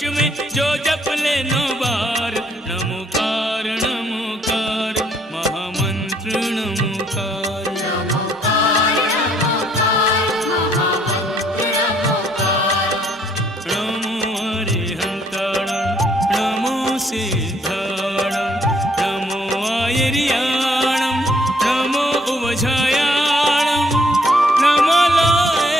वश में जो जप ले 9 बार। नमोकार नमोकार महामंत्र नमोकार। नमो अरिहंताणं नमो सिद्धाणं नमो आयर्याणं नमो उवझायाणं नमो लोये।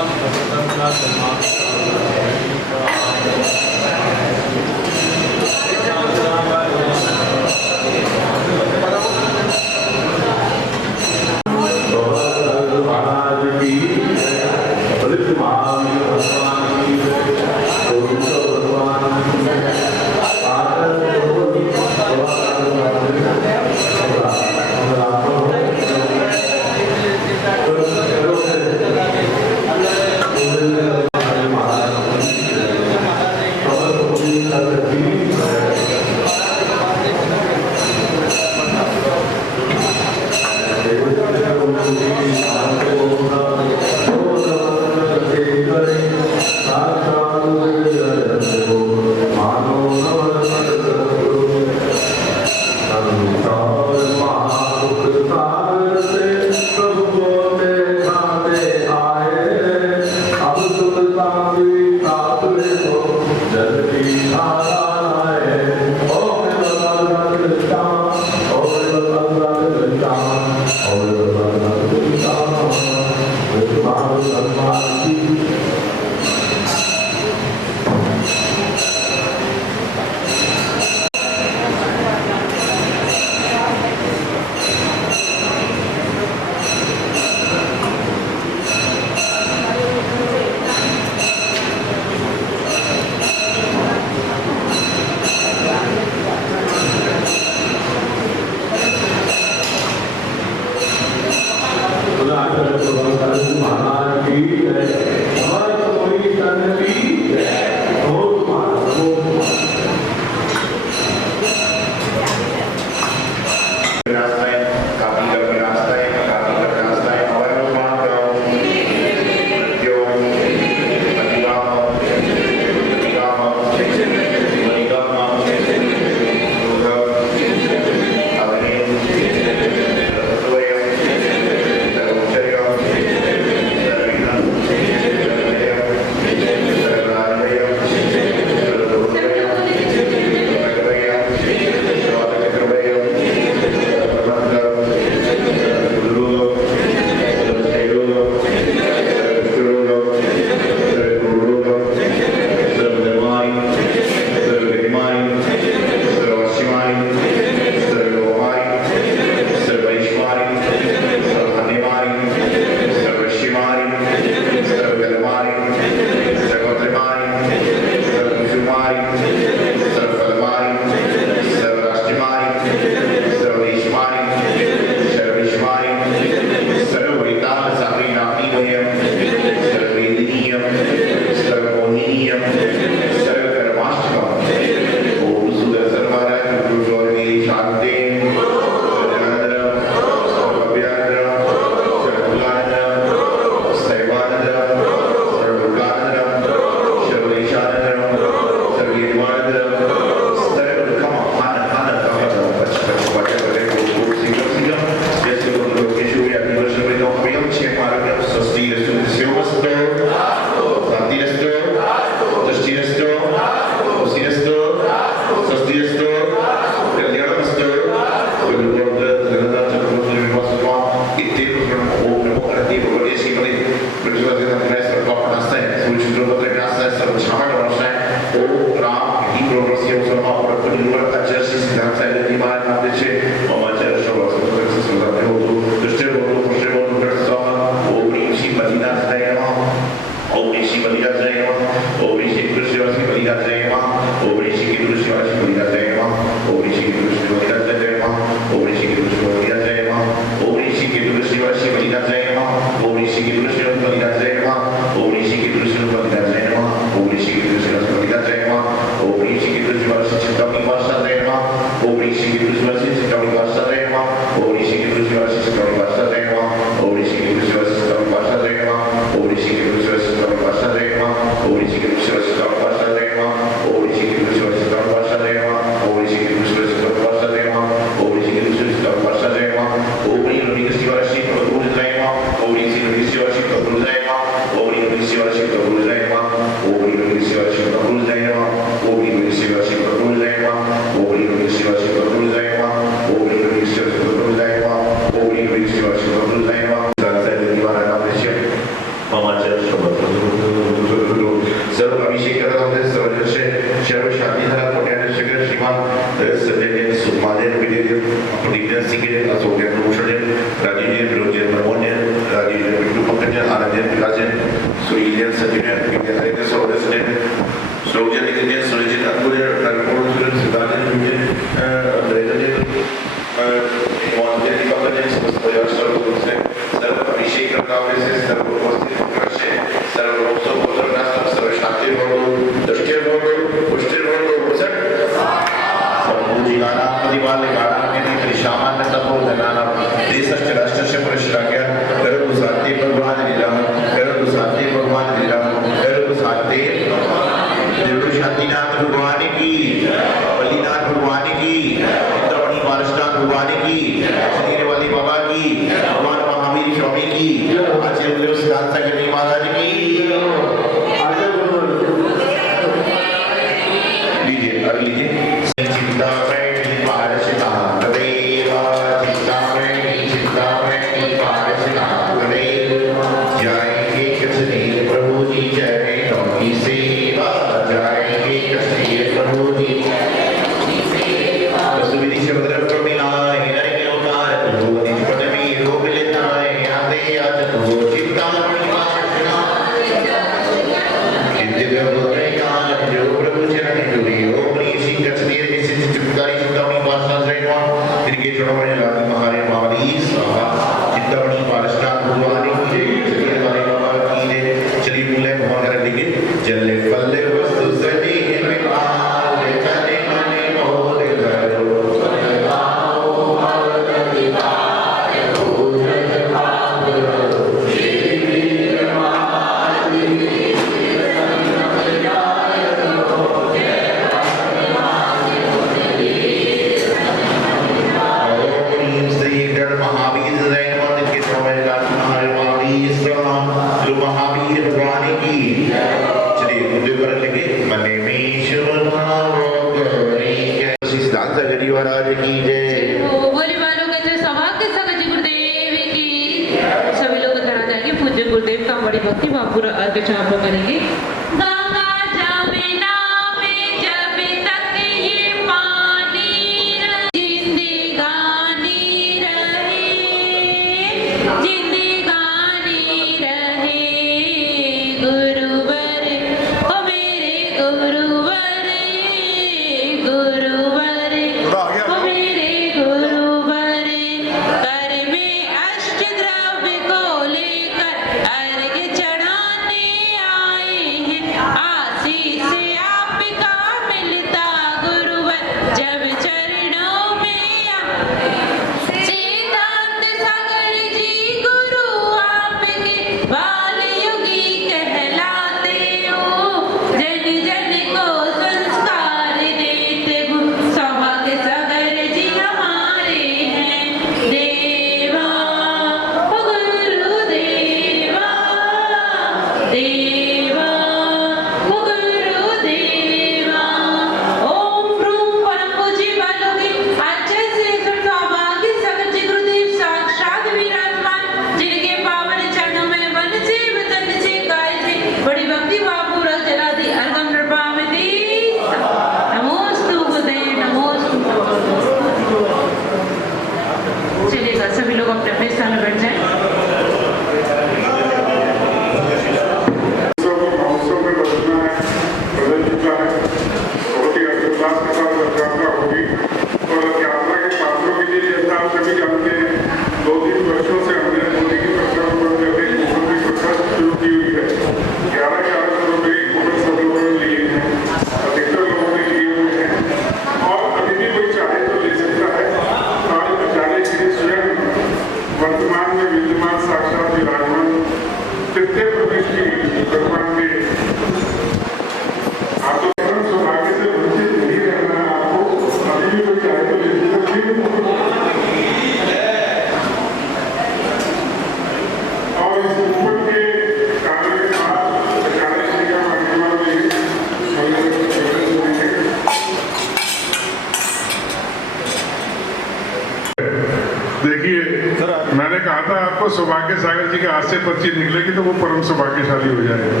सौभाग्य सागर जी के हाथ से पर्ची निकलेगी तो वो परम सौभाग्यशाली हो जाएगा।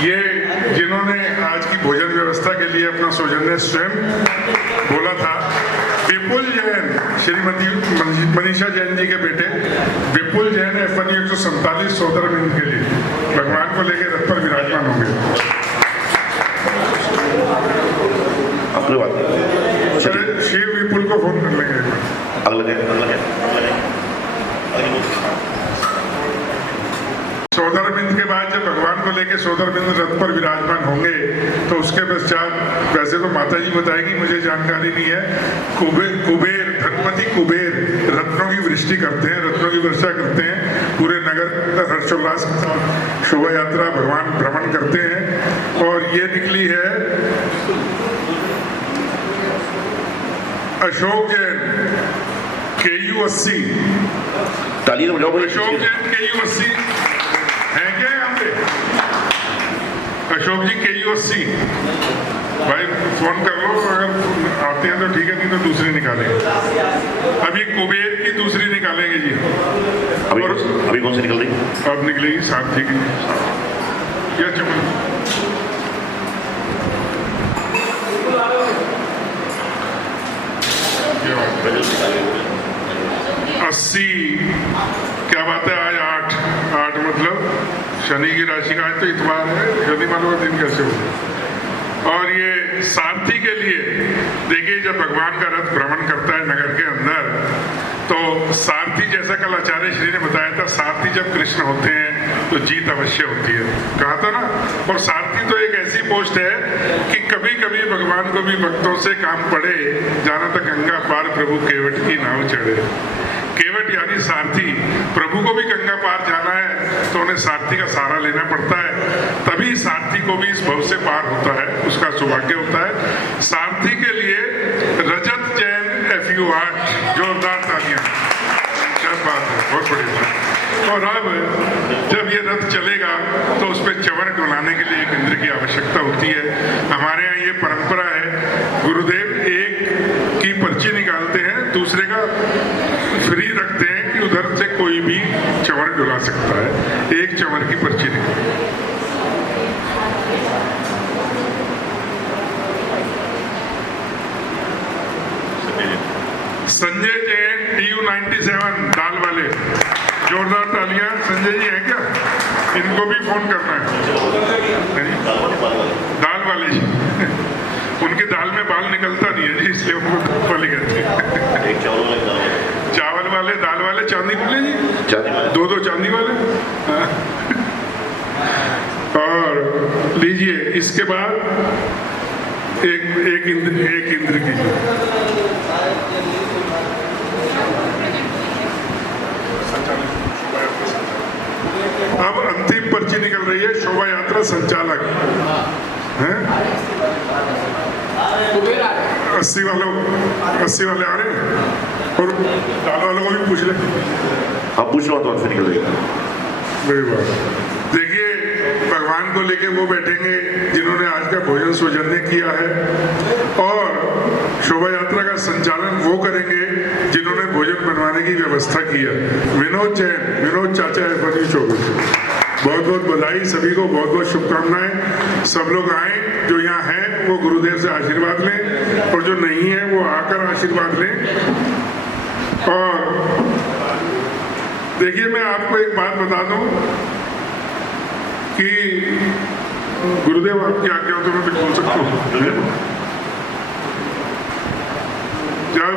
ये जिन्होंने आज की भोजन व्यवस्था के लिए अपना सौजन्य स्वयं बोला था, विपुल जैन, श्रीमती मनीषा जैन जी के बेटे विपुल जैन FN 147 सोदरबिंद के लिए भगवान को लेकर रथ पर विराजमान होंगे। श्री विपुल को फोन कर लेंगे। सोदरबिंद के बाद जब भगवान को लेके सोदरबिंद रथ पर विराजमान होंगे तो उसके पश्चात, वैसे तो माता जी बताएगी, मुझे जानकारी नहीं है, कुबेर धनपति कुबेर रत्नों की वृष्टि करते हैं, रत्नों की वर्षा करते हैं। पूरे नगर हर्षोल्लास के साथ शोभा यात्रा भगवान भ्रमण करते हैं। और ये निकली है अशोक जैन KU 80। अशोक जैन KU 80 है क्या यहाँ पे? अशोक जी KU 80 भाई फोन कर लो, अगर आते हैं तो ठीक है, नहीं तो दूसरी निकालेंगे। अभी कुबेर की दूसरी निकालेंगे जी। अभी कौन सी निकल रही? अब निकलेगी सारथी की। क्या चमन 80। क्या बात है, आज 8 मतलब शनि की राशि का आज तो इतवार है, शनि मानो का दिन कैसे हो। और ये सारथी के लिए देखिए, जब भगवान का रथ भ्रमण करता है नगर के अंदर, तो सारथी, जैसा कल आचार्य श्री ने बताया था, सारथी जब कृष्ण होते हैं तो जीत अवश्य होती है, कहा था ना। और सारथी तो एक ऐसी पोस्ट है कि कभी कभी भगवान को भी भक्तों से काम पड़े, जाना तो गंगा पार प्रभु केवट की नाव चढ़े। केवट यानी सारथी, प्रभु को भी गंगा पार जाना है तो उन्हें सारथी का सहारा लेना पड़ता है, तभी सारथी को भी इस भव से पार होता है, उसका सौभाग्य होता है। सारथी के लिए रजत जैन FU 8, जोरदार तालियां, क्या बात है, बहुत बड़ी बात। और अब जब ये रथ चलेगा तो उस पर चवर डुलाने के लिए एक इंद्र की आवश्यकता होती है। हमारे यहाँ ये परंपरा है, गुरुदेव एक की पर्ची निकालते हैं, दूसरे का फ्री रखते हैं कि उधर से कोई भी चवर डुला सकता है। एक चवर की पर्ची निकालते हैं। संजय जैन TU 97 दाल वाले, जोरदार तालियां। संजय जी हैं क्या? इनको भी फोन करना है। दाल वाले जी उनके दाल में बाल निकलता नहीं है जी, इसलिए उनको वाले कहते हैं। चावल वाले, दाल वाले, चांदी वाले जी, दो चांदी वाले। और लीजिए, इसके बाद एक इंद्र की अब अंतिम पर्ची निकल रही है, शोभा यात्रा संचालक है। 80 वाले आ रहे हैं, और दाल वालों को भी पूछ ले। आप पूछ लो तो फिर निकल रही। बड़ी बात। देखिए, भगवान को लेके वो बैठेंगे जिन्होंने आज का भोजन सौजन्य किया है, और शोभा यात्रा का संचालन वो करेंगे जिन्होंने भोजन बनवाने की व्यवस्था की है। विनोद जैन, विनोद चाचा है, FNU 24। बहुत बहुत बधाई सभी को, बहुत बहुत शुभकामनाएं। सब लोग आए, जो यहाँ हैं वो गुरुदेव से आशीर्वाद लें, और जो नहीं है वो आकर आशीर्वाद लें। और देखिए, मैं आपको एक बात बता दूं कि गुरुदेव आपकी आज्ञा हो तो मैं कुछ बोल सकता हूँ। जब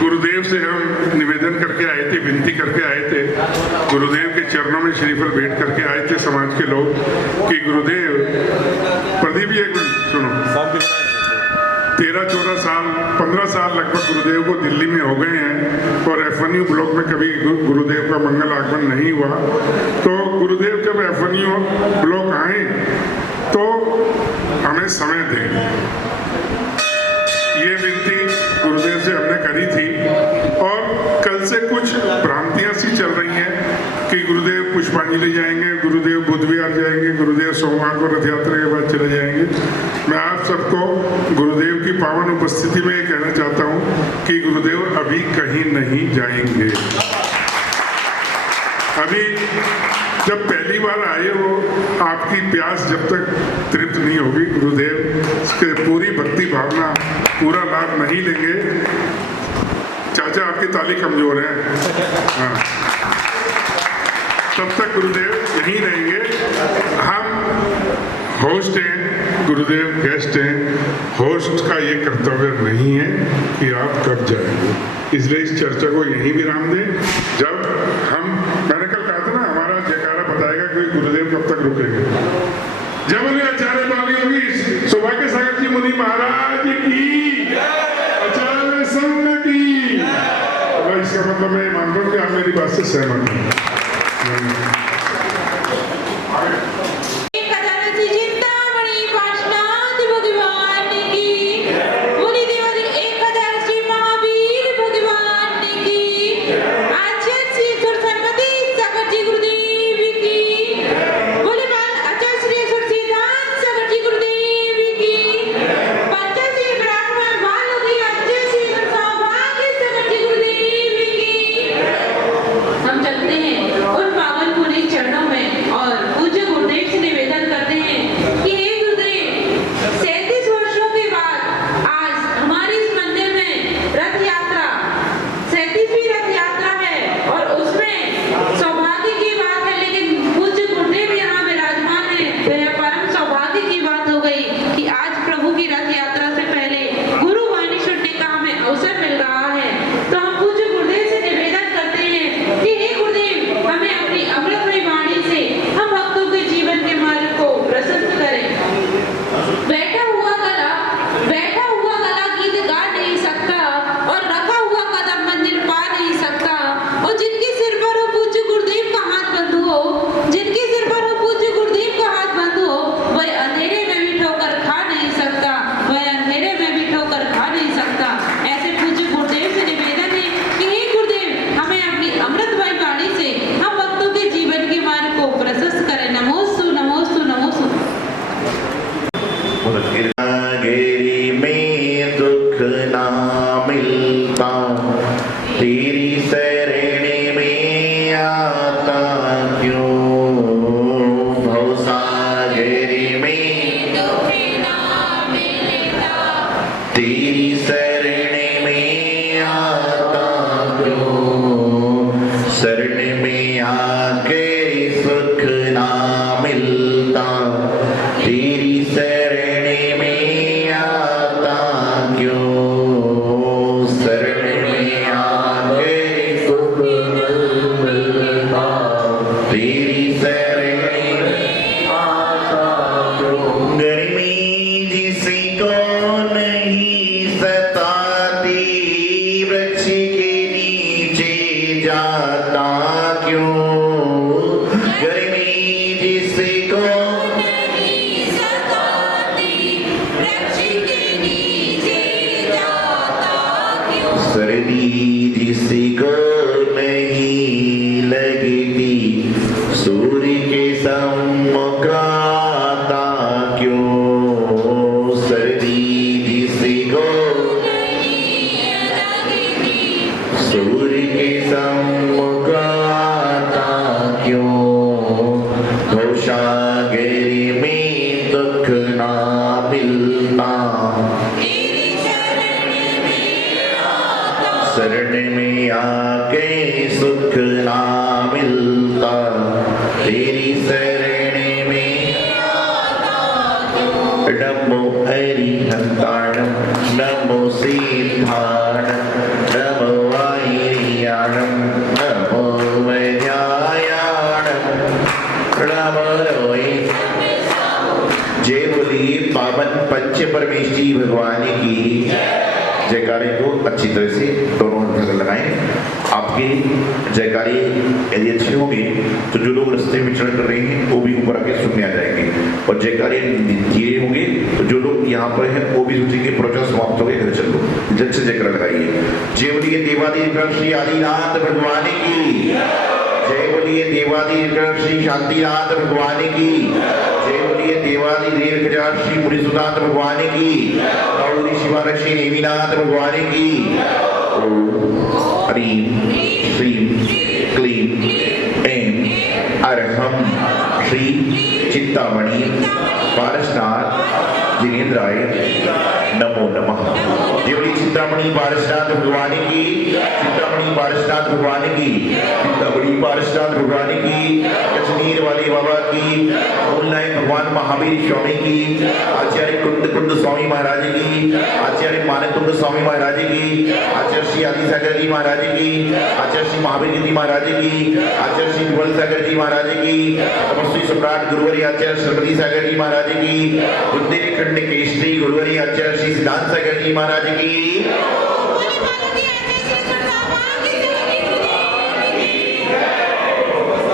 गुरुदेव से हम निवेदन करके आए थे, विनती करके आए थे, गुरुदेव के चरणों में श्रीफल भेंट करके आए थे समाज के लोग कि गुरुदेव, प्रदीप जी एक मिनट सुनो, 13-14 साल 15 साल लगभग गुरुदेव को दिल्ली में हो गए हैं, और FNU ब्लॉक में कभी गुरुदेव का मंगल आगमन नहीं हुआ। तो गुरुदेव जब FNU ब्लॉक आए तो हमें समय दें, ये विनती गुरुदेव से हमने करी थी। और कल से कुछ भ्रांतियां सी चल रही हैं कि गुरुदेव पुष्पांजलि जाएंगे, गुरुदेव बुध विहार जाएंगे, गुरुदेव सोमवार को रथ यात्रा के बाद चले जाएंगे। मैं आप सबको गुरुदेव की पावन उपस्थिति में ये कहना चाहता हूँ कि गुरुदेव अभी कहीं नहीं जाएंगे। अभी जब पहली बार आए हो, आपकी प्यास जब तक तृप्त नहीं होगी, गुरुदेव इसके पूरी भक्ति भावना पूरा लाभ नहीं लेंगे। चाचा आपकी ताली कमजोर है, हाँ, तब तक गुरुदेव यहीं रहेंगे। हम होस्ट हैं, गुरुदेव गेस्ट हैं। होस्ट का ये कर्तव्य नहीं है कि आप कब जाएंगे, इसलिए इस चर्चा को यहीं विराम दें। जब हम, मैंने कल कहा था ना, हमारा जयकारा बताएगा से सहमत हूँ।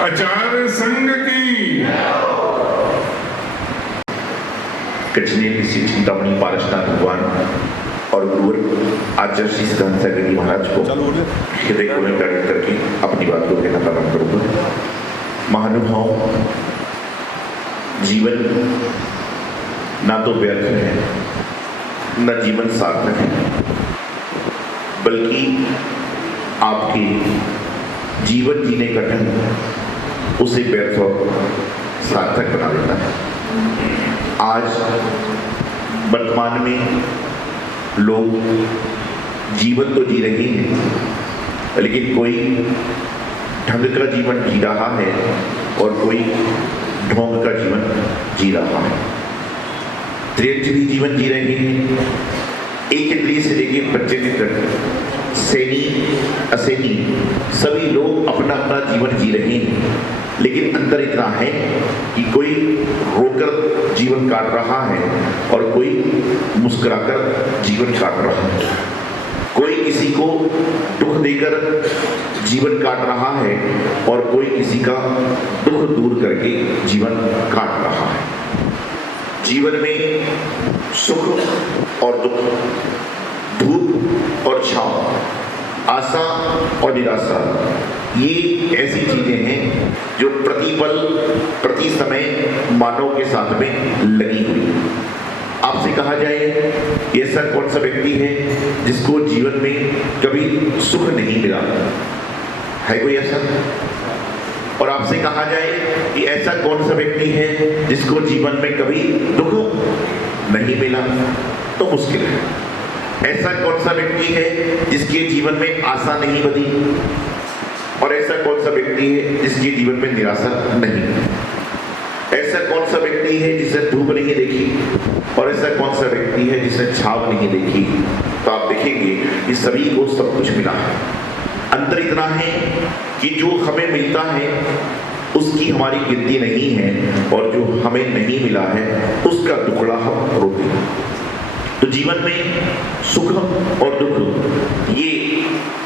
आचार्य संघ की। कचने किसी चिंतामणि पारसनाथ भगवान और गुरुवर आचार्य श्री सिद्धांत सागर जी महाराज को हृदय को मैं प्रकट करके अपनी बात को कहना प्रारंभ करूंगा। महानुभाव, जीवन ना तो व्यर्थ है न जीवन सार्थक है, बल्कि आपके जीवन जीने का ढंग उसे व्यर्थ और सार्थक बना देता है। आज वर्तमान में लोग जीवन तो जी रहे हैं, लेकिन कोई ढंग का जीवन जी रहा है और कोई ढोंग का जीवन जी रहा है। त्रियंजली जीवन जी रहे हैं, एक इंद्रिय से लेकर 25 तक सैनी असैनी सभी लोग अपना अपना जीवन जी रहे हैं, लेकिन अंतर इतना है कि कोई रोकर जीवन काट रहा है और कोई मुस्कुराकर जीवन काट रहा है। कोई किसी को दुख देकर जीवन काट रहा है और कोई किसी का दुख दूर करके जीवन काट रहा है। जीवन में सुख और दुख, धूप और छांव, आशा और निराशा, ये ऐसी चीजें हैं जो प्रतिपल प्रति समय मानव के साथ में लगी हुई। आपसे कहा जाए कि ऐसा कौन सा व्यक्ति है जिसको जीवन में कभी सुख नहीं मिला, है कोई ऐसा? और आपसे कहा जाए कि ऐसा कौन सा व्यक्ति है जिसको जीवन में कभी दुख नहीं मिला, तो मुश्किल है। ऐसा कौन सा व्यक्ति है जिसके जीवन में आशा नहीं बनी, और ऐसा कौन सा व्यक्ति है जिसके जीवन में निराशा नहीं? ऐसा कौन सा व्यक्ति है जिसने धूप नहीं देखी, और ऐसा कौन सा व्यक्ति है जिसने छाव नहीं देखी? तो आप देखेंगे कि सभी को सब कुछ मिला है। अंतर इतना है कि जो हमें मिलता है उसकी हमारी गिनती नहीं है, और जो हमें नहीं मिला है उसका टुकड़ा हम रोते हैं। तो जीवन में सुख और दुख ये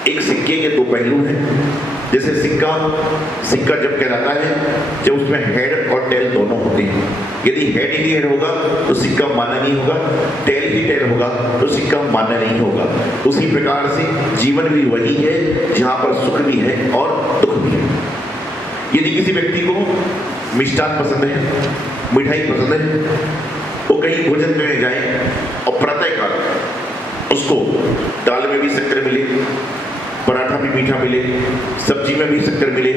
एक सिक्के के दो पहलू हैं। जैसे सिक्का जब कहलाता है जब उसमें हेड और टेल दोनों होते हैं। यदि हेड ही हेड होगा तो सिक्का मान्य नहीं होगा, टेल ही टेल होगा तो सिक्का मान्य नहीं होगा। उसी प्रकार से जीवन भी वही है जहाँ पर सुख भी है और दुख भी है। यदि किसी व्यक्ति को मिष्ठान पसंद है, मिठाई पसंद है, वो कहीं भोजन करने जाए और प्रातःकाल उसको दाल में भी शक्कर मिले, पराठा भी मीठा मिले, सब्जी में भी शक्कर मिले,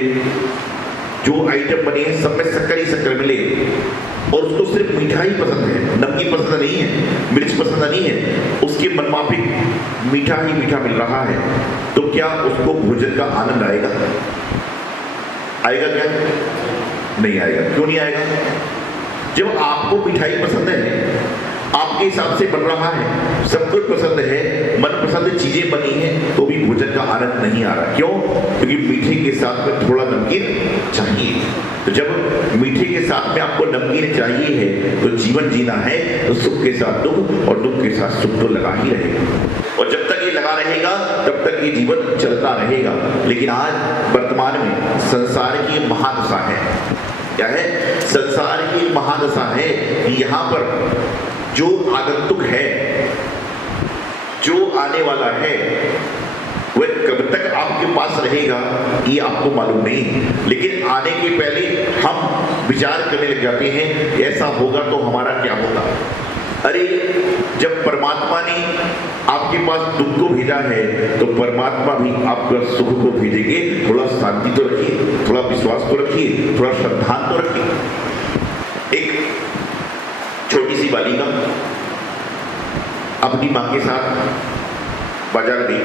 जो आइटम बने हैं सब में शक्कर ही शक्कर मिले, और उसको सिर्फ मिठाई पसंद है, नमकीन पसंद नहीं है, मिर्च पसंद नहीं है, उसके मनमाफिक मीठा ही मीठा मिल रहा है, तो क्या उसको भोजन का आनंद आएगा? आएगा क्या? नहीं आएगा। क्यों नहीं आएगा? जब आपको मिठाई पसंद है, आपके हिसाब से बन रहा है, सब कुछ पसंद है, मनपसंद चीजें बनी हैं, तो भी भोजन का आनंद नहीं आ रहा। क्यों? क्योंकि मीठे के साथ में थोड़ा नमकीन चाहिए। तो जब मीठे के साथ में आपको नमकीन चाहिए है तो जीवन जीना है तो सुख के साथ दुख और दुख के साथ सुख तो लगा ही रहेगा, और जब तक ये लगा रहेगा तब तक ये जीवन चलता रहेगा। लेकिन आज वर्तमान में संसार की महादशा है, क्या है? संसार की महादशा है कि यहाँ पर जो आगंतुक है, जो आने वाला है, वह कब तक आपके पास रहेगा ये आपको मालूम नहीं। लेकिन आने के पहले हम विचार करने लग जाते हैं ऐसा होगा तो हमारा क्या होगा। अरे जब परमात्मा ने आपके पास दुख को भेजा है तो परमात्मा भी आपका सुख को भेजेंगे। थोड़ा शांति तो रखिए, थोड़ा विश्वास तो रखिए, थोड़ा श्रद्धा तो रखिए। एक छोटी सी बालिका अपनी माँ के साथ बाजार गई,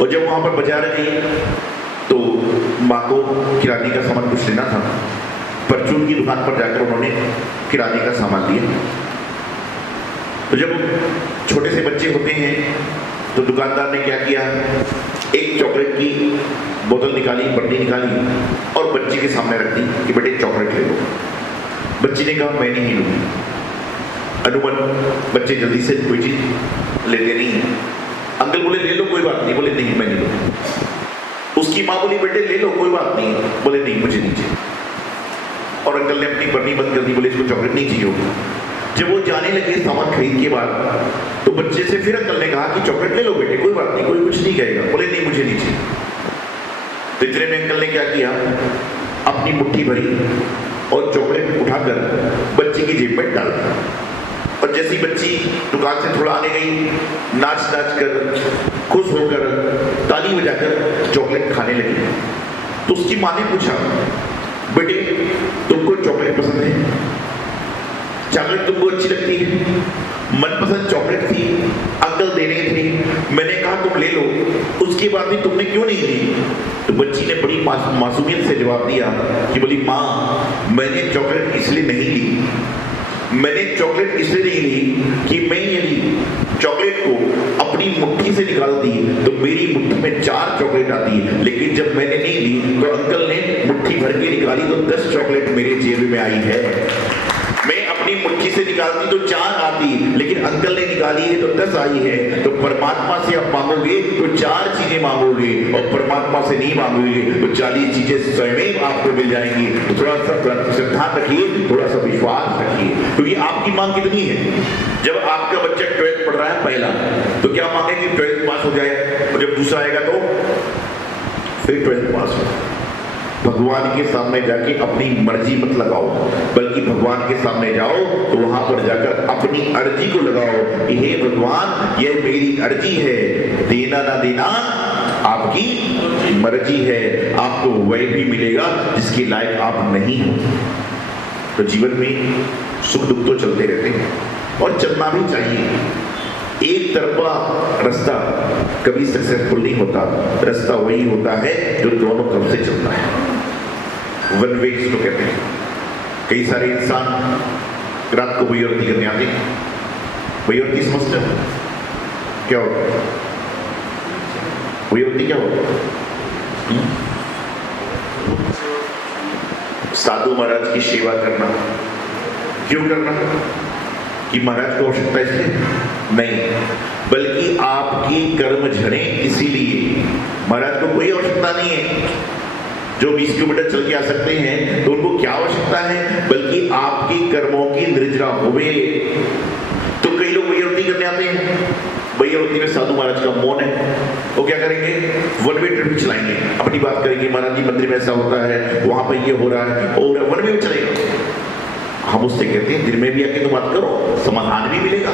और जब वहां पर बाजार गई तो माँ को किराने का सामान कुछ लेना था। परचून की दुकान पर जाकर उन्होंने किराने का सामान लिया। तो जब छोटे से बच्चे होते हैं तो दुकानदार ने क्या किया, एक चॉकलेट की बोतल निकाली, बर्नी निकाली और बच्चे के सामने रख दी कि बेटे चॉकलेट ले लो। बच्चे ने कहा मैं नहीं लूंगी। अनुमान बच्चे जल्दी से कोई चीज लेते नहीं है। अंकल बोले ले लो, कोई बात नहीं। बोले नहीं मैं नहीं लूंगा। उस उसकी माँ बोली बेटे ले लो कोई बात नहीं। बोले नहीं मुझे नहीं चाहिए। और अंकल ने अपनी बर्नी बंद कर दी, बोले इसको चॉकलेट नहीं चाहिए होगी। जब वो जाने लगे सामान खरीद के बाद, तो बच्चे से फिर अंकल ने कहा कि चॉकलेट ले लो बेटे कोई बात नहीं, कोई कुछ नहीं कहेगा। बोले नहीं मुझे नहीं चाहिए। तो इतने में अंकल ने क्या किया, अपनी मुट्ठी भरी और चॉकलेट उठाकर बच्ची की जेब में डाल दिया। और जैसी बच्ची दुकान से थोड़ा आने गई, नाच नाच कर खुश होकर ताली बजाकर चॉकलेट खाने लगी। तो उसकी माँ ने पूछा बेटे तुमको चॉकलेट पसंद है, चॉकलेट तुमको अच्छी लगती है? मनपसंद चॉकलेट थी, अंकल दे रहे थे, मैंने कहा तुम ले लो, उसके बाद भी तुमने क्यों नहीं ली? तो बच्ची ने बड़ी मासूमियत से जवाब दिया कि बोली माँ मैंने चॉकलेट इसलिए नहीं ली, मैंने चॉकलेट इसलिए नहीं ली कि मैं यदि चॉकलेट को अपनी मुट्ठी से निकालती तो मेरी मुट्ठी में 4 चॉकलेट आती, लेकिन जब मैंने नहीं ली तो अंकल ने मुट्ठी भर के निकाली तो 10 चॉकलेट मेरे जेब में आई है। मैं अपनी मुट्ठी से निकालती तो 4 आती, लेकिन अंकल ने निकाली है तो 10 आई है। तो परमात्मा से आप मांगोगे तो 4 चीजें मांगोगे, और परमात्मा से नहीं मांगोगे तो 40 चीजें स्वयं आपको मिल जाएंगी। तो थोड़ा सा श्रद्धा रखिए, थोड़ा सा विश्वास रखिए, क्योंकि आपकी मांग कितनी है। जब आपका बच्चा 12th पढ़ रहा है पहला, तो क्या मांगे कि 12th पास हो जाए, और जब दूसरा आएगा तो फिर 12th पास हो। भगवान के सामने जाके अपनी मर्जी मत लगाओ, बल्कि भगवान के सामने जाओ तो वहां पर जाकर अपनी अर्जी को लगाओ कि हे भगवान यह मेरी अर्जी है, देना ना देना आपकी मर्जी है, आपको वह भी मिलेगा जिसके लायक आप नहीं हो। तो जीवन में सुख दुख तो चलते रहते हैं और चलना भी चाहिए। एक तरफा रास्ता कभी सक्सेसफुल नहीं होता, रास्ता वही होता है जो दोनों तरफ से चलता है, वन वे जिसको कहते हैं। कई सारे इंसान रात को बहिर्ती करने आते हैं। बहिर्ती समझते हो क्या होता है? बहिर्ती क्या होता है? साधु महाराज की सेवा करना। क्यों करना? कि महाराज को आवश्यकता इसलिए नहीं, बल्कि आपकी कर्म झड़े इसीलिए। महाराज को कोई आवश्यकता नहीं है, जो 20 किलोमीटर चल के आ सकते हैं तो उनको क्या आवश्यकता है, बल्कि आपकी कर्मों की निर्जरा होवे। तो कई लोग बहिर्ती करने आते हैं, बहिर्ती में साधु महाराज का मौन है, वो क्या करेंगे, वन वे ट्रिप चलाएंगे, अपनी बात करेंगे, महाराज जी मंदिर में ऐसा होता है, वहां पर ये हो रहा है, और वन वे में चलेगा। हम उससे कहते हैं दिन में भी आके तो बात करो, समाधान भी मिलेगा।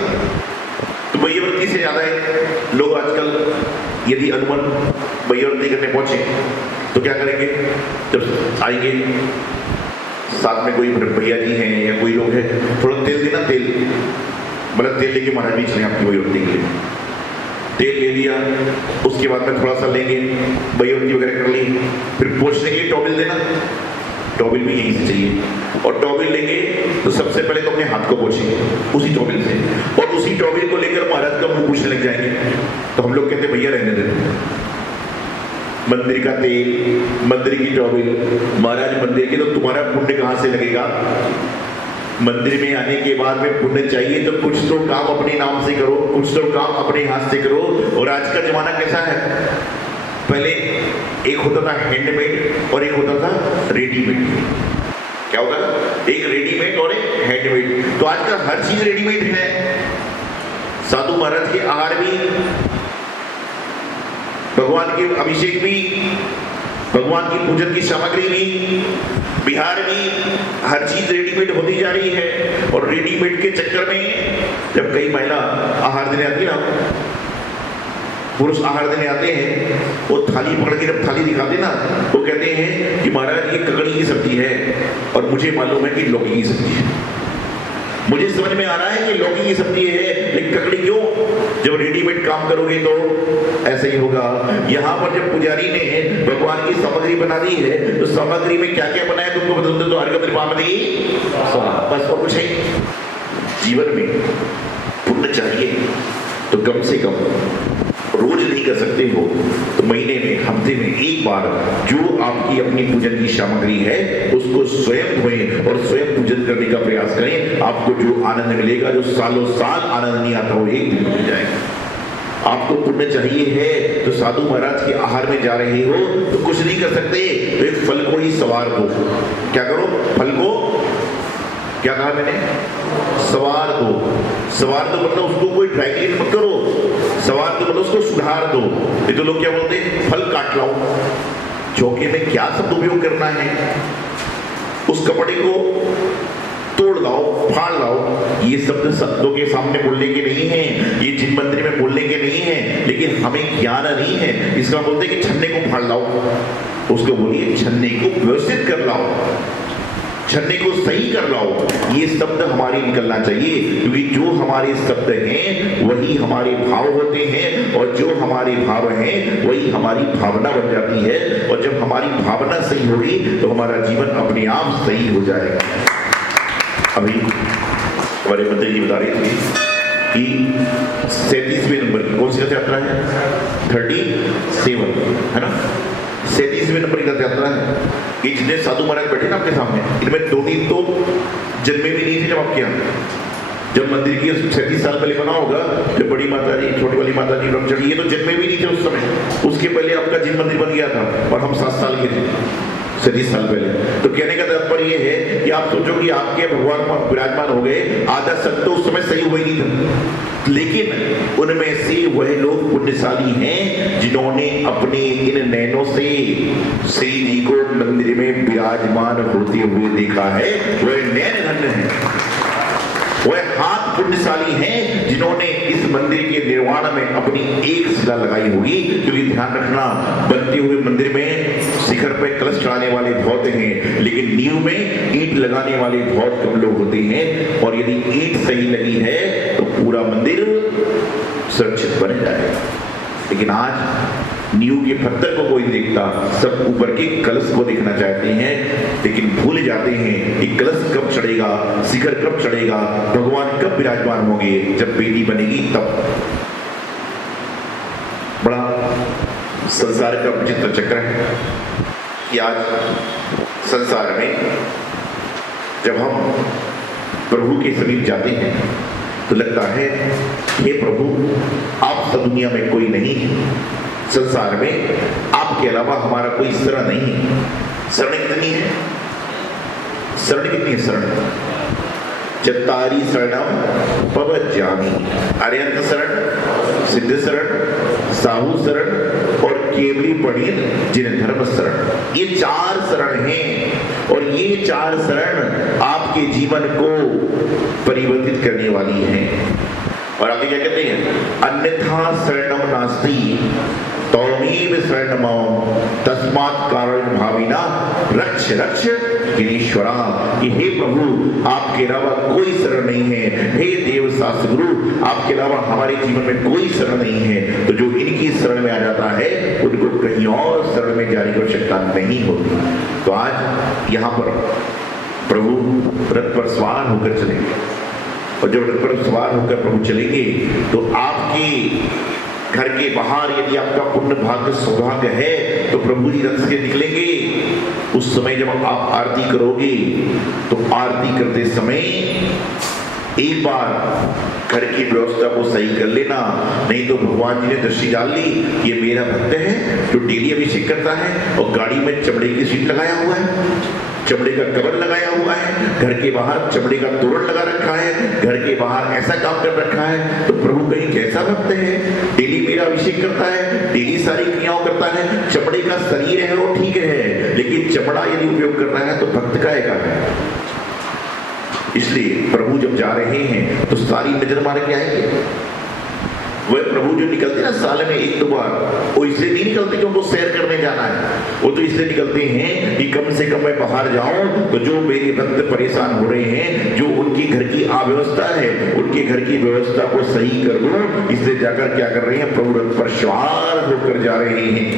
तो बहिर्ती से ज्यादा है लोग आजकल यदि अनुमन बहिर्ती करने पहुंचे तो क्या करेंगे, जब आएंगे साथ में कोई भैया जी हैं या कोई लोग हैं, थोड़ा तेल देना, तेल मतलब तेल लेके महाराज भी चले आपकी बहिर्ती के लिए। तेल ले लिया, उसके बाद में थोड़ा सा लेंगे, बहिर्ती वगैरह कर ली, फिर पोंछने के लिए टॉवल देना, टॉवल भी यहीं से चाहिए। और टॉवल लेंगे तो सबसे पहले तो अपने हाथ को पोंछेंगे उसी टॉवल से, और उसी टॉवल को लेकर महाराज का मुंह पूछने लग जाएंगे। तो हम लोग कहते भैया रहने देते, मंदिर का तेल, मंदिर की टॉवल, महाराज मंदिर के, तो तुम्हारा पुण्य कहां से लगेगा? मंदिर में आने के बाद में पुण्य चाहिए तो कुछ तो काम अपने नाम से करो, कुछ तो काम अपने हाथ से करो। और आज का जमाना कैसा है, पहले एक होता था हैंडमेड और एक होता था रेडीमेड। क्या होता है? एक रेडीमेड और एक हैंडमेड। तो आजकल हर चीज रेडीमेड है। साधु महाराज के आहार भी, भगवान के अभिषेक भी, भगवान की पूजन की सामग्री भी, बिहार भी, हर चीज रेडीमेड होती जा रही है। और रेडीमेड के चक्कर में जब कई महिला आहार देने आती ना, पुरुष आहार देने आते हैं, वो थाली पकड़ के जब थाली दिखाते ना, वो कहते हैं कि महाराज ये ककड़ी की सब्जी है और मुझे मालूम है कि लौकी की सब्जी है। मुझे समझ में आ रहा है कि लौकी की सब्जी है, लेकिन ककड़ी क्यों? जब रेडीमेड काम करोगे तो ऐसा ही होगा। यहाँ पर जब पुजारी ने भगवान की सामग्री बना दी है, तो सामग्री में क्या क्या बनाया तुमको बता दो, अर्घ्य बस और कुछ है। जीवन में पुण्य चाहिए तो कम से कम रोज नहीं कर सकते हो तो महीने में, हफ्ते में एक बार जो आपकी अपनी पूजन की सामग्री है उसको स्वयं धोएं और स्वयं पूजन करने का प्रयास करें। आपको जो आनंद मिलेगा, जो सालों साल आनंद नहीं आता हो, एक दिन मिल जाएगा। आपको पुण्य चाहिए है तो साधु महाराज के आहार में जा रहे हो तो कुछ नहीं कर सकते, तो एक फल को ही सवार दो। क्या करो? फल को क्या कहा मैंने? सवार दो। सवार दो मतलब उसको कोई ड्राई क्लीन मत करो, सवार दो मतलब उसको सुधार दो। ये तो लोग क्या बोलते हैं? फल काट लाओ। चौके में क्या शब्द उपयोग करना है? उस कपड़े को तोड़ लाओ, फाड़ लाओ। ये शब्द शब्दों के सामने बोलने के नहीं है, ये जिन मंदिर में बोलने के नहीं है, लेकिन हमें ज्ञान नहीं है। इसका बोलते हैं कि छन्ने को फाड़ लाओ, उसको बोलिए छन्ने को व्यवस्थित कर लाओ, छन्ने को सही कर लाओ। ये शब्द हमारे निकलना चाहिए, क्योंकि जो हमारे शब्द हैं वही हमारे भाव होते हैं, और जो हमारे भाव हैं वही हमारी भावना बन जाती है। और जब हमारी भावना सही होगी तो हमारा जीवन अपने आप सही हो जाएगा। अभी हमारे मंत्री जी बता रहे थे कि 37वें नंबर की कौन सी रथ यात्रा है? 37 है ना, 37वें नंबर की रथ यात्रा है। ये जितने साधु महाराज बैठे ना आपके सामने, इनमें 2-3 तो जन्मे भी नहीं थे जब आपके यहाँ, जब मंदिर की 37 साल पहले बना होगा, जब बड़ी माता जी, छोटी वाली माता जी, ब्रह्मचारी, ये तो जन्मे भी नहीं थे उस समय। उसके पहले आपका जिन मंदिर बन गया था और हम 7 साल के थे, 37 साल पहले। तो कहने का तात्पर्य ये है कि आप सोचो कि आपके भगवान विराजमान हो गए, आधा संत तो उस समय सही हुए नहीं था, लेकिन उनमें से वह लोग पुण्यशाली हैं जिन्होंने अपने इन नैनों से श्री जी को मंदिर में विराजमान होते हुए देखा है। वह नैन धन्य है, वह हाथ पुण्यशाली हैं जिन्होंने इस मंदिर के निर्माण में अपनी एक शिला लगाई होगी। क्योंकि ध्यान रखना, बनते हुए मंदिर में शिखर पे कलश चढ़ाने वाले बहुत हैं, लेकिन नींव में ईंट लगाने वाले बहुत कम लोग होते हैं। और यदि ईंट सही लगी है तो पूरा मंदिर सुरक्षित बन जाएगा। लेकिन आज नींव के पत्थर को कोई देखता, सब ऊपर के कलश को देखना चाहते हैं, लेकिन भूल जाते हैं कि कलश कब चढ़ेगा, शिखर कब चढ़ेगा, भगवान कब विराजमान होंगे, जब बेटी बनेगी तब। बड़ा संसार का विचित्र चक्र है कि आज संसार में जब हम प्रभु के समीप जाते हैं तो लगता है हे प्रभु, आप सब दुनिया में कोई नहीं है, संसार में आपके अलावा हमारा कोई शरण नहीं है। शरण कितनी है? शरण कितनी है? शरण चत्तारी शरणम पवज्जामि, अरिहंत शरण, सिद्ध शरण, साहू शरण और केवली पंडित जिन धर्म शरण। ये 4 शरण हैं, और ये 4 शरण आपके जीवन को परिवर्तित करने वाली हैं। और आगे क्या कहते हैं? अन्यथा शरणम नास्ति तौमेव शरणमं तस्मात् कारण भाविना रक्ष रक्ष गिरीश्वरा। कि हे प्रभु, आपके अलावा कोई शरण नहीं है। हे देव शास्त्र गुरु, आपके अलावा हमारे जीवन में कोई शरण नहीं है। तो जो इनकी शरण में आ जाता है उनको कहीं और शरण में जाने की आवश्यकता नहीं होती। तो आज यहाँ पर प्रभु रथ पर सवार होकर चलेंगे, और जब रथ पर सवार होकर प्रभु चलेंगे तो आपके घर के बाहर यदि आपका पुण्य भाग्य सौभाग्य है तो प्रभु जी रथ से निकलेंगे। उस समय जब आप आरती करोगे तो आरती करते समय एक बार घर की व्यवस्था को सही कर लेना, नहीं तो भगवान जी ने दृष्टि डाल ली, ये मेरा भक्त है जो डेली अभिषेक करता है और गाड़ी में चमड़े की सीट लगाया हुआ है, चमड़े का कवर लगाया हुआ है, घर के बाहर चमड़े का तोरण लगा रखा है, घर के बाहर ऐसा काम कर रखा है, तो प्रभु कहीं कैसा भक्त है? डेली मेरा अभिषेक करता है, डेली सारी क्रियाओं करता है, चमड़े का शरीर है वो ठीक है, लेकिन चमड़ा यदि उपयोग कर रहा है तो भक्त काहेगा है। इसलिए प्रभु जब जा रहे हैं तो सारी नजर मार के आएंगे। वह प्रभु जो निकलते ना साल में 1-2 बार, वो इसलिए नहीं निकलते कि उनको सैर करने जाना है, वो तो इसलिए निकलते हैं कि कम से कम मैं बाहर जाऊं तो जो मेरे भक्त परेशान हो रहे हैं, जो उनकी घर की अव्यवस्था है, उनके घर की व्यवस्था को सही कर दूं। इसलिए जाकर क्या कर रहे हैं? प्रभु रथ पर सवार होकर जा रहे हैं।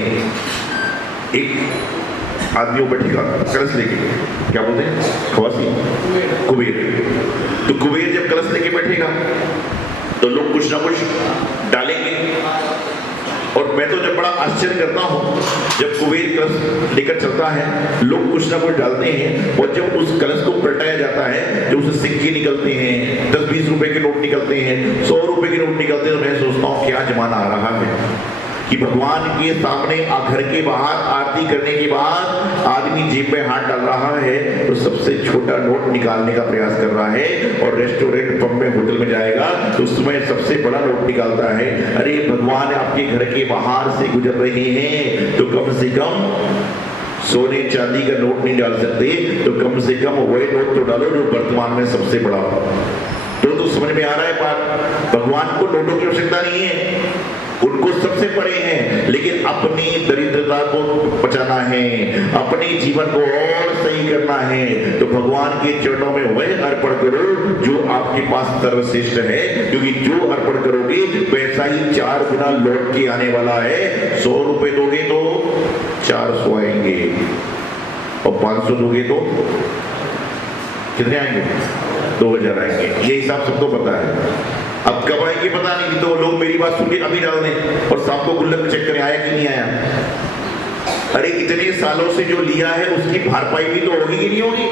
एक आदमी वो बैठेगा कलश लेके, क्या बोलते हैं? खवासी, कुबेर। तो कुबेर जब कलश लेके बैठेगा तो लोग कुछ ना कुछ डालेंगे, और मैं तो जब बड़ा आश्चर्य करता हूँ, जब कुबेर कलश लेकर चलता है, लोग कुछ ना कुछ डालते हैं और जब उस कलश को पलटाया जाता है, जब उससे सिक्के निकलते हैं, 10-20 रुपए के नोट निकलते हैं, 100 रुपए के नोट निकलते हैं, तो मैं सोचता हूँ क्या जमाना आ रहा है कि भगवान के सामने घर के बाहर आरती करने के बाद आदमी जेब में हाथ डाल रहा है तो सबसे छोटा नोट निकालने का प्रयास कर रहा है, और रेस्टोरेंट पंप में होटल में जाएगा तो उसमें सबसे बड़ा नोट निकालता है। अरे भगवान आपके घर के बाहर से गुजर रहे हैं तो कम से कम सोने चांदी का नोट नहीं डाल सकते, तो कम से कम वही नोट तो डालो जो वर्तमान में सबसे बड़ा हो। तो समझ में आ रहा है बात, भगवान को नोटों की आवश्यकता नहीं है, उनको सबसे परे हैं, लेकिन अपनी दरिद्रता को बचाना है, अपने जीवन को और सही करना है, तो भगवान के चरणों में वह अर्पण करो जो आपके पास सर्वश्रेष्ठ है, क्योंकि जो अर्पण करोगे वैसा ही 4 गुना लौट के आने वाला है। 100 रुपए दोगे तो 400 आएंगे, और 500 दोगे तो कितने आएंगे? 2000 आएंगे। ये हिसाब सबको पता है। अब कब आएंगे पता नहीं, तो लोग मेरी बात सुन के अभी डाल दें और शाम को गुल्लक चेक करें आया कि नहीं आया। अरे इतने सालों से जो लिया है उसकी भरपाई भी तो होगी कि नहीं होगी?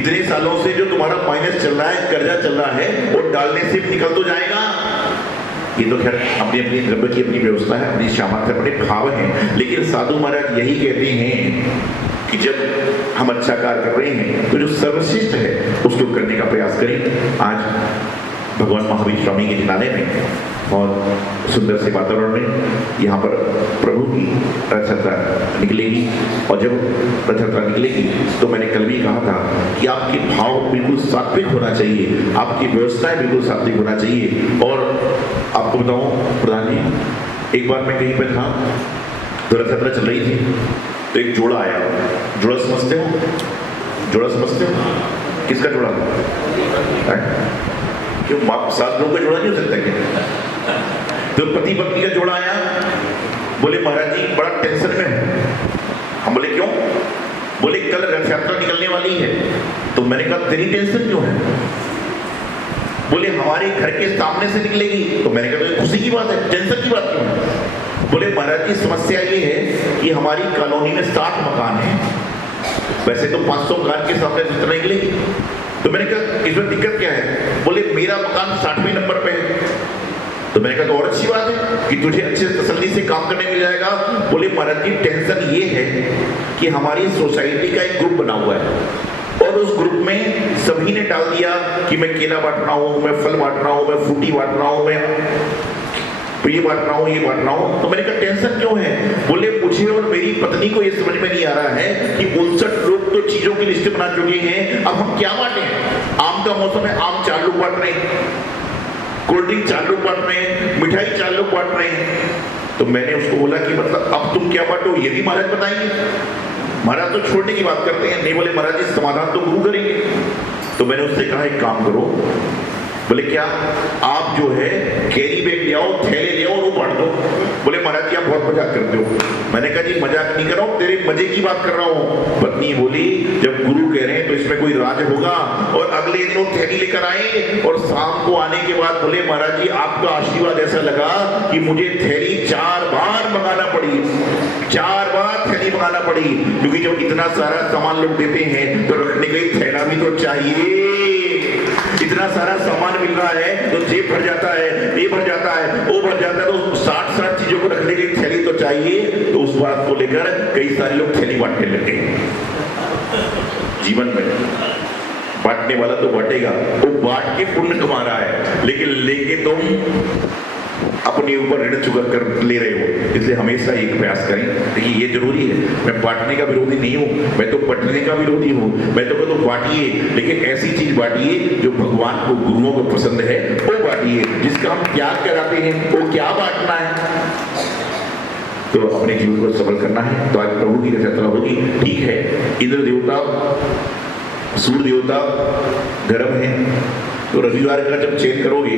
इतने सालों से जो तुम्हारा माइनस चल रहा है, कर्जा चल रहा है, और डालने से निकल तो जाएगा। ये तो खैर अपनी अपनी द्रव्य की अपनी व्यवस्था है, अपनी सामर्थ्य, अपने भाव हैं, लेकिन साधु महाराज यही कहते हैं कि जब हम अच्छा कार्य कर रहे हैं तो जो सर्वश्रेष्ठ है उसको करने का प्रयास करें। आज भगवान महावीर स्वामी के जिनालय में बहुत सुंदर से वातावरण में यहाँ पर प्रभु की रथ यात्रा निकलेगी, और जब रथ यात्रा निकलेगी तो मैंने कल भी कहा था कि आपके भाव बिल्कुल सात्विक होना चाहिए, आपकी व्यवस्थाएं बिल्कुल सात्विक होना चाहिए। और आपको बताऊं प्रधान जी, एक बार मैं कहीं पर था तो रथ यात्रा चल रही थी, तो एक जोड़ा आया। जोड़ा समझते हो? जोड़ा समझते हो? किसका जोड़ा? क्यों सात लोगों का जोड़ा नहीं हो सकता क्या? तो पति पत्नी का जोड़ा आया, बोले महाराज जी बड़ा टेंशन में है। हम बोले क्यों? बोले कल रथ यात्रा निकलने वाली है। तो मैंने कहा तेरी टेंशन क्यों है? बोले हमारे घर के सामने से निकलेगी। तो मैंने कहा खुशी की बात है, टेंशन की बात क्यों है? बोले महाराज जी समस्या ये है कि हमारी कॉलोनी में 60 मकान है, वैसे तो 500 मकान के सामने रथ यात्रा निकलेगी। तो मैंने कहा इसमें दिक्कत क्या है? बोले मेरा मकान 60वें नंबर पे है। तो मैंने कहा तो और अच्छी बात है कि तुझे अच्छे तसल्ली से काम करने मिल जाएगा। बोले महाराज जी टेंशन ये है कि हमारी सोसाइटी का एक ग्रुप बना हुआ है, और उस ग्रुप में सभी ने डाल दिया कि मैं केला बांट रहा हूँ, मैं फल बांट रहा हूँ, मैं फ्रूटी बांट रहा हूँ, मैं ये बांट रहा हूँ, ये बांट रहा हूँ। तो मैंने कहा टेंशन क्यों है? बोले मुझे और मेरी पत्नी को ये समझ में नहीं आ रहा है कि 59 लोग तो चीजों की लिस्ट बना चुके हैं, अब हम क्या बांटे? आम का मौसम है, आम 4 लोग बांट रहे हैं, कोल्ड ड्रिंक 4 लोग बांट रहे हैं, मिठाई 4 लोग बांट रहे हैं। तो मैंने उसको बोला कि मतलब अब तुम क्या बांटो ये भी महाराज बताएंगे? महाराज तो छोड़ने की बात करते हैं। नहीं, बोले महाराज जी समाधान तो गुरु करेंगे। तो मैंने उससे कहा एक काम करो। बोले क्या? आप जो है कैरी बैग ले आओ, थैले ले आओ और वो बांट दो। बोले महाराज जी आप बहुत मजाक करते हो। मैंने कहा जी मजाक नहीं कर रहा हूँ, तेरे मजे की बात कर रहा हूँ। पत्नी बोली जब गुरु कह रहे हैं तो इसमें कोई राज होगा। और अगले दिन वो थैली लेकर आए, और शाम को आने के बाद बोले महाराज जी आपका आशीर्वाद ऐसा लगा कि मुझे थैली 4 बार मंगाना पड़ी, 4 बार थैली मंगाना पड़ी, क्योंकि जब इतना सारा सामान लोग देते हैं तो रखने के लिए थैला भी तो चाहिए। इतना सारा सामान मिल रहा है तो जेब भर जाता है, ये भर जाता है, वो भर जाता है, तो 60 चीजों को रखने के लिए थैली तो चाहिए। तो उस बात को लेकर कई सारे लोग थैली बांटने लगे। जीवन में बांटने वाला तो बांटेगा, वो बांट के पुण्य कमा रहा है, लेकिन लेके तुम अपने ऊपर ऋण चुका कर ले रहे हो। इसलिए हमेशा एक प्रयास करें। देखिए ये जरूरी है, मैं बांटने का विरोधी नहीं हूँ, मैं तो बंटने का विरोधी हूँ। मैं तो कहता हूँ बांटिए, लेकिन ऐसी चीज बांटिए जो भगवान को, गुरुओं को पसंद है, वो बांटिए। जिसका हम त्याग कराते हैं वो क्या बांटना है? तो अपने जीवन को सफल करना है। तो आज प्रभु की रथ यात्रा होगी, ठीक है। इंद्र देवता, सूर्य देवता गर्म है, तो रविवार का जब चेंज करोगे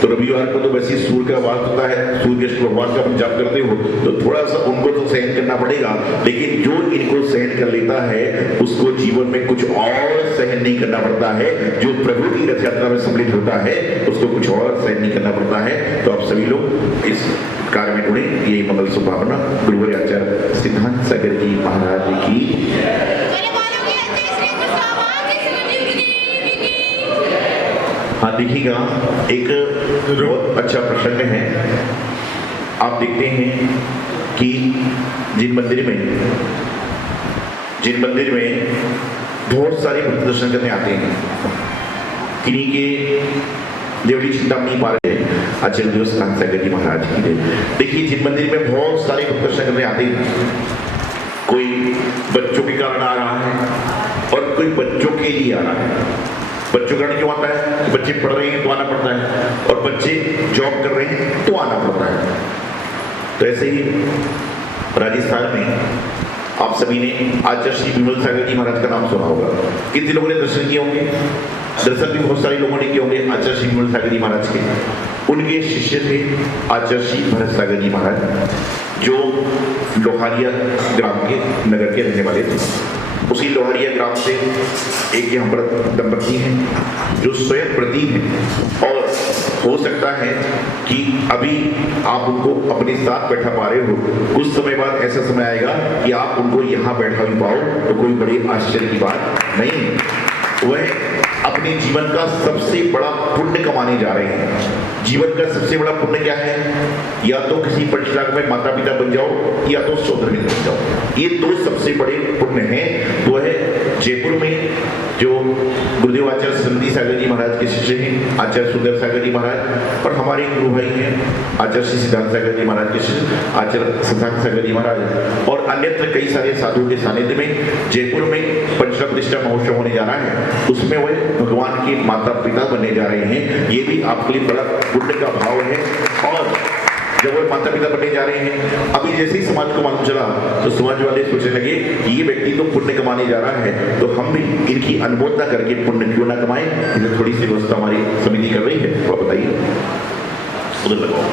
तो रविवार को तो वैसे ही सूर्य का वास होता है, सूर्य के भगवान का जप करते हो तो थोड़ा सा उनको तो सहन करना पड़ेगा, लेकिन जो इनको सहन कर लेता है उसको जीवन में कुछ और सहन नहीं करना पड़ता है। जो प्रभु की रथ यात्रा में सम्मिलित होता है उसको कुछ और सहन नहीं करना पड़ता है। तो आप सभी लोग इस कार्य में जुड़े। ये मंगल शुभकामना गुरुवर आचार्य सिद्धांत सागर जी महाराज की। हाँ देखिएगा, एक बहुत अच्छा प्रसंग है। आप देखते हैं कि जिन मंदिर में बहुत सारे भक्त दर्शन करने आते हैं, किन्हीं के देवली चिंतामणि पार है आचार्य देव सिद्धांत सागर जी महाराज की। देखिए जिन मंदिर में बहुत सारे भक्त दर्शन करने आते हैं, कोई बच्चों के कारण आ रहा है और कोई बच्चों के लिए आ रहा है। बच्चों का क्यों आता है? बच्चे पढ़ रहे हैं तो आना पड़ता है, और बच्चे जॉब कर रहे हैं तो आना पड़ता है। तो ऐसे ही राजस्थान में आप सभी ने आचार्य श्री विमल सागर जी महाराज का नाम सुना होगा। कितने लोगों ने दर्शन किए होंगे? दर्शन भी बहुत सारे लोगों ने किए होंगे आचार्य श्री विमल सागर जी महाराज के। उनके शिष्य थे आचार्य श्री भरत सागर जी महाराज, जो लोहारिया ग्राम के नगर के रहने वाले थे। उसी लोहारिया ग्राम से एक यहाँ पर दंपति हैं जो स्वयं प्रति हैं, और हो सकता है कि अभी आप उनको अपने साथ बैठा पा रहे हो, कुछ समय बाद ऐसा समय आएगा कि आप उनको यहाँ बैठा भी पाओ तो कोई बड़ी आश्चर्य की बात नहीं। वह अपने जीवन का सबसे बड़ा पुण्य कमाने जा रहे हैं। जीवन का सबसे बड़ा पुण्य क्या है? या तो किसी पंचराग में माता पिता बन जाओ या तो सौंदर्य बन जाओ। ये दो सबसे बड़े पुण्य हैं। वो है जयपुर में जो गुरुदेव आचार्य संती सागर जी महाराज के शिष्य हैं आचार्य सुंदर सागर जी महाराज, और हमारे गुरु भाई हैं आचार्य श्री सिद्धांत सागर जी महाराज के शिष्य आचार्य सिद्धांत सागर जी महाराज, और अन्यत्र कई सारे साधुओं के सानिध्य में जयपुर में पंचरत्न प्रतिष्ठा महोत्सव होने जा रहा है। उसमें वह भगवान के माता पिता बनने जा रहे हैं। ये भी आपके लिए बड़ा पुण्य का भाव है। और जब वो माता पिता बनने जा रहे हैं, अभी जैसे ही समाज को मालूम चला तो समाज वाले सोचने लगे कि ये व्यक्ति तो पुण्य कमाने जा रहा है, तो हम भी इनकी अनुमोदना करके पुण्य क्यों ना कमाएं। इसे थोड़ी सी व्यवस्था हमारी समिति कर रही है, तो बताइए उधर लगाओ।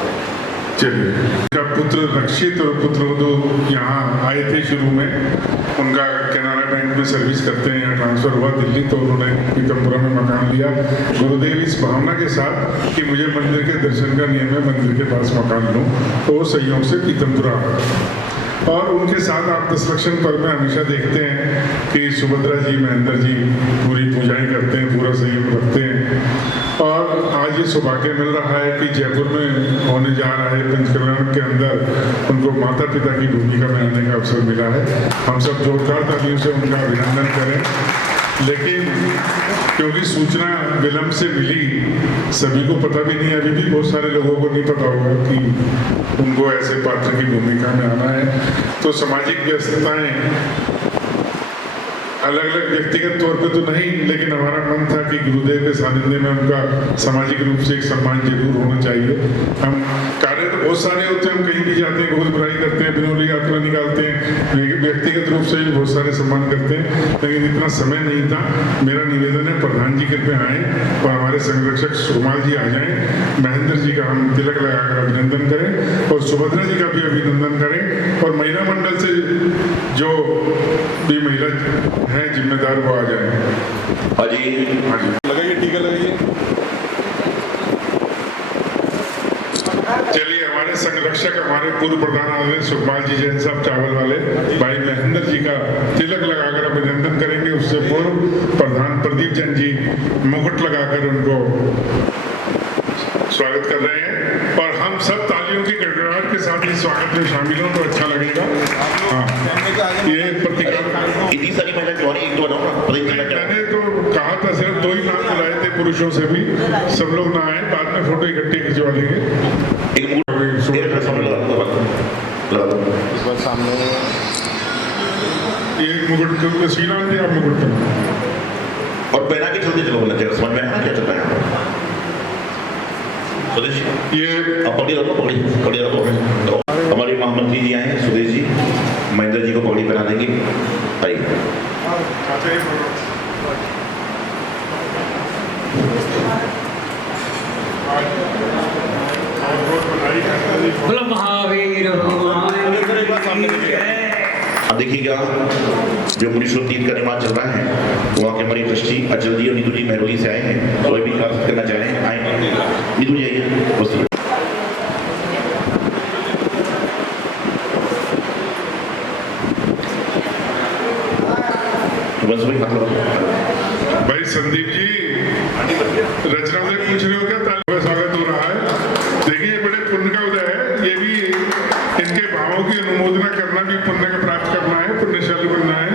चलिए, उनका पुत्र रक्षित और पुत्रवधू यहाँ आए थे शुरू में। उनका कैनरा बैंक में सर्विस करते हैं, यहाँ ट्रांसफर हुआ दिल्ली, तो उन्होंने पीतमपुरा में मकान लिया। गुरुदेव इस भावना के साथ कि मुझे मंदिर के दर्शन का नियम है, मंदिर के पास मकान लूँ, तो वो संयोग से पीतमपुरा। और उनके साथ आप 10 लक्षण पर्व में हमेशा देखते हैं कि सुभद्रा जी, महेंद्र जी पूरी पूजाएं करते हैं, पूरा सहयोग रखते हैं। और आज ये सौभाग्य मिल रहा है कि जयपुर में होने जा रहा है पंचकल्याण के अंदर उनको माता पिता की भूमिका में आने का अवसर मिला है। हम सब जोरदार तालियों से उनका अभिनंदन करें। लेकिन क्योंकि सूचना विलंब से मिली, सभी को पता भी नहीं, अभी भी बहुत सारे लोगों को नहीं पता होगा कि उनको ऐसे पात्र की भूमिका में आना है। तो सामाजिक व्यस्तताएं अलग अलग व्यक्तिगत तौर पे तो नहीं, लेकिन हमारा मन था कि गुरुदेव के सानिध्य में उनका सामाजिक रूप से एक सम्मान जरूर होना चाहिए। हम कार्य तो बहुत सारे होते हैं, हम कहीं भी जाते हैं, बहुत बुराई करते हैं, बिनौली यात्रा निकालते हैं, व्यक्तिगत रूप से भी बहुत सारे सम्मान करते हैं, लेकिन इतना समय नहीं था। मेरा निवेदन है प्रधान जी कृपया आए और हमारे संरक्षक सुकुमार जी आ जाएं, महेंद्र जी का हम तिलक लगाकर अभिनंदन करें और सुभद्रा जी का भी अभिनंदन करें, और महिला मंडल से जो भी महिला है जिम्मेदार वो आ जाए। अजी लगाइए, टीका लगाइए। चलिए, हमारे संरक्षक, हमारे पूर्व प्रधान आदरणीय सुकुमार जी जैन साहब चावल वाले भाई महेंद्र जी का तिलक लगाकर अभिनंदन करेंगे। उससे पूर्व प्रधान प्रदीप जैन जी मुकुट लगाकर उनको स्वागत कर रहे हैं, और हम सब तालियों की गड़गड़ाहट के साथ ही स्वागत में शामिल हो तो अच्छा लगेगा। हाँ, ये प्रतिकार इतनी सारी महिला क्यों नहीं, एक दो मैंने तो कहा था सिर्फ 2 ही नाम बुलाए थे, पुरुषों से भी सब लोग ना आए, बाद में फोटो इकट्ठे खिंचवा लेंगे। इस बार सामने ये मुकुट श्रीराम जी, आप मुकुट करना और पहना के चलते चलो, बोला समझ में आया क्या चलता है। सुदेश ये आप पकड़ी रखो, पकड़ी रखो। तो हमारे महामंत्री जी आए हैं, सुदेश जी, महेंद्र जी को पगड़ी पहना देंगे। आइए। आज बहुत बहुत बधाई है। बोलो महावीर भगवान की जय। अब देखिएगा जो 1903 का निर्माण चल रहा है वहाँ के हमारी ट्रस्टी अचल जी और नीतू जी महरौली से आए हैं, तो भी क्लास करना चाहें आए। नीतू जी आइए बस। भाई संदीप जी, रचना से पूछ रहे हो क्या? तालियों का स्वागत हो रहा है। देखिए बड़े पुण्य का उदय है, ये भी इनके भावों की अनुमोदना करना भी पुण्य का प्राप्त करना है, पुण्यशाली बनना है।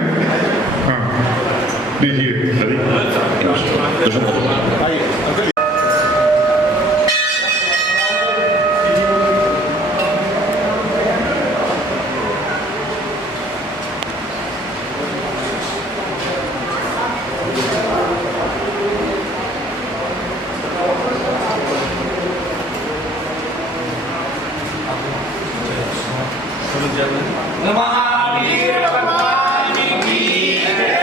हाँ दीजिए। महावीर भगवान की जय।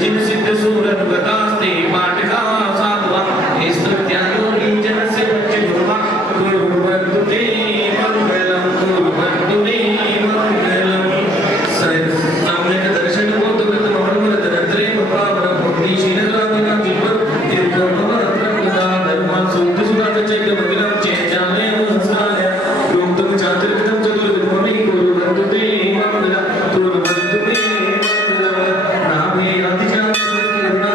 जिन सिद्ध सूरत गतास्ते पाटका साधवा स्तुत्यायोगी जन से बच्चे गुरुवा गुरुवंतु ते मंगलम गुरुवंतु ते मंगलम सामने का दर्शन को तो गत मनोमन तंत्रे पावन भक्ति शील राधना जीवन दीर्घम प्रकृता धर्म सुध सुधा चैत्य मंगलम चेजामे संस्कार लोक तुम चातुर्विधम चतुर्विधमि गुरुवंतु ते मंगलम गुरुवंतु ते मंगलम नामे अतिजात करुणा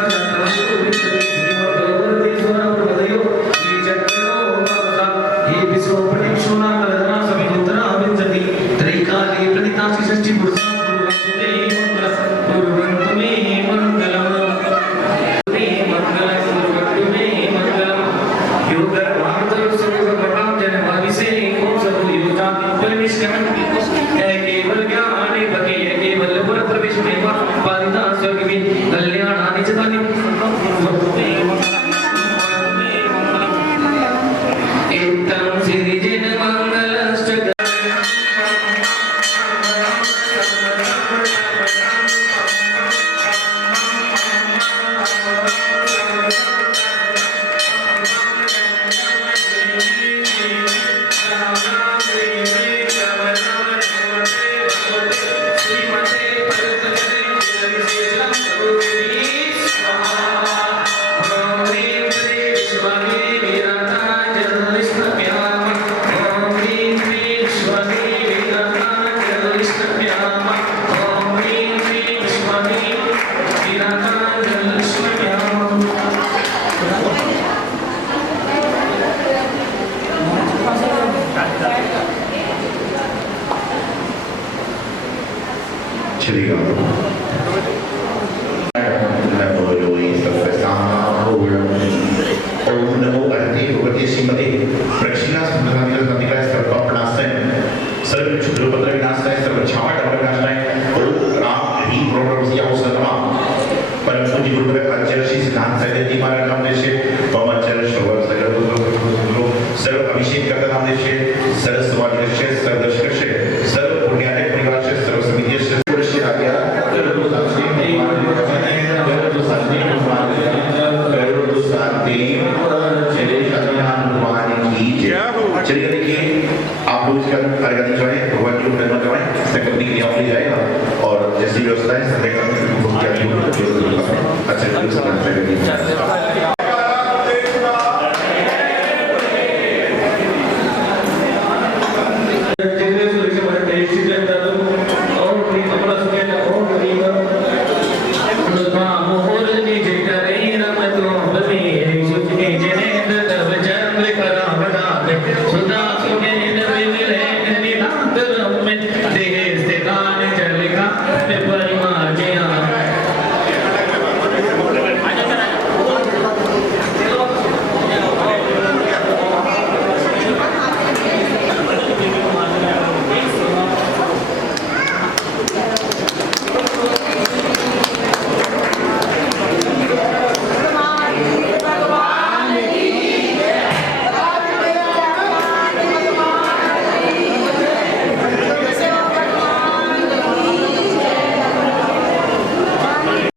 चलेगा ओम नमो अरहते भगवते श्रीमते प्रक्षिणा संध्यानिका सर्वपापनाशय सर्व क्षुद्रोपद्र विनाशाय सर्व क्षमा डमर विनाशाय ओम राम ह्रीं प्रणवसिया सर्वमा परम पूज्य गुरुदेव आचार्य श्री सिद्धांत साईजी महाराज नाम देशे ओम आचार्य श्रवण सगल सर्व अभिषेक करता नाम देशे सर्व समाज देशे सर्व दर्शक से सर्व पुण्यालय परिवार से सर्व समिति से पुरुष आज्ञा करो शांति चलिए देखिए आप लोग इसका कार्यक्रम जो है भगवान की महिमा करवाएं सकती के लिए जाएगा और जैसी व्यवस्था है संदेह अच्छा